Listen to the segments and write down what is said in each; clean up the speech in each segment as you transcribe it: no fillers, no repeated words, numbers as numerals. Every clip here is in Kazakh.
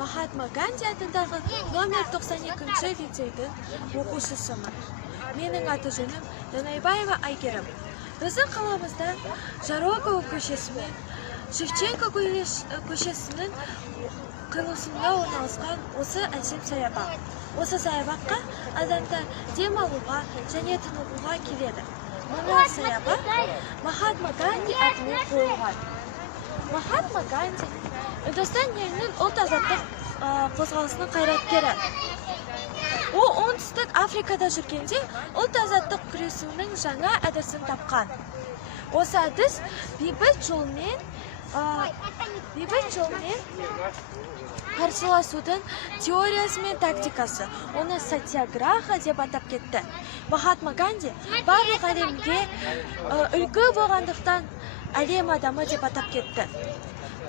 Махатма Ганди атындағы номер 92-ші лицейдің оқушысымын. Менің аты жөнім Данайбаева Айгерім. Біздің қаламызда Жарокова көшесі мен Шевченко көшесінің қиылысында орналасқан осы әсем саябақ. Осы саябаққа адамдар демалуға және тынығуға келеді. Мына саябақ Махатма Ганди атымен қойылған. Махатма Ганди Үндістан елінің ұлт азаттық қозғалысының қайраткері. Ол оңтүстік Африкада жүргенде ұлт азаттық күресуінің жаңа әдісін тапқан. Осы әдіс бейбіт жолмен қарсыласудың теориясы мен тактикасы. Оны сатьяграха деп атап кетті. Махатма Ганди барлық әлемге үлгі болғандықтан әлем адамы деп атап кетті.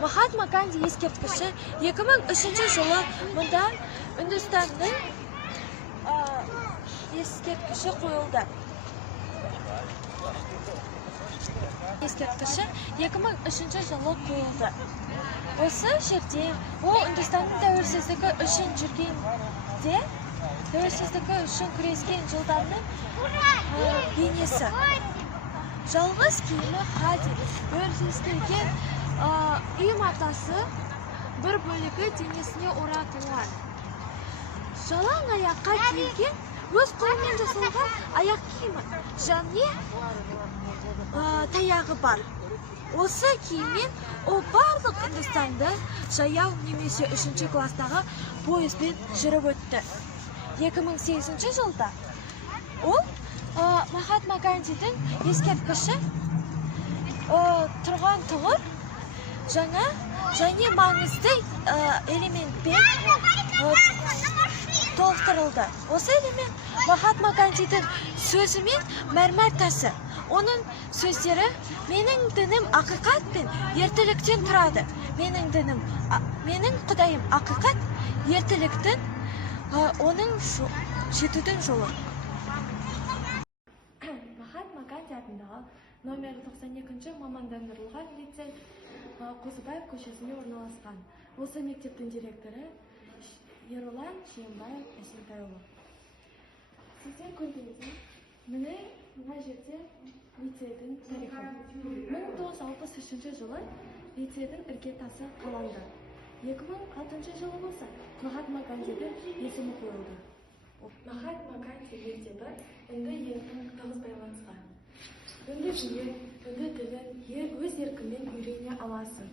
Махатма Ганди ескерткіші 2003 жылы мұнда Үндістанның ескерткіші қойылды. Ескерткіші 2003 жылы қойылды. Осы жерде ол Үндістанның тәуелсіздігі үшін жүргенде, тәуелсіздігі үшін күрескен жылдарының бейнесі. Жалғыз киімі хади өрсестірген үй матасы бір бөлігі денесіне оратылған. Жалаң аяққа киілген өз қолымен жасалған аяқ киімі және таяғы бар. Осы киіммен ол барлық Үндістанды жаяу немесе 3-ші кластағы пойызбен жүріп өтті. 2008 жылда ол Махатма Гандидің ескерткіші тұрған тұғыр жаңа және маңызды элементпен толықтырылды. Осы элемент Махатма Гандидің сөзі мен мәрмәр тасы. Оның сөздері менің дінім ақиқат пен ертіліктен тұрады. Менің құдайым ақиқат, ертіліктің оның жетудің жолы. Махатма Ганди атындағы номер 92-ші мамандандырылған лицей Қозыбаев көшесінде орналасқан. Осы мектептің директоры Еролан Шейінбаев Әсентайұлы. Сізден көргенде міне мына жерде лицейдің тарихы. 1963 жылы лицейдің іргетасы қаланды. 2006 жылы болса Махатма Гандидің есімі қойылды. Махатма Ганди мектебі үнді елдің тығыз байланысқан. Үнді тілін өз еркімен үйрене аласың.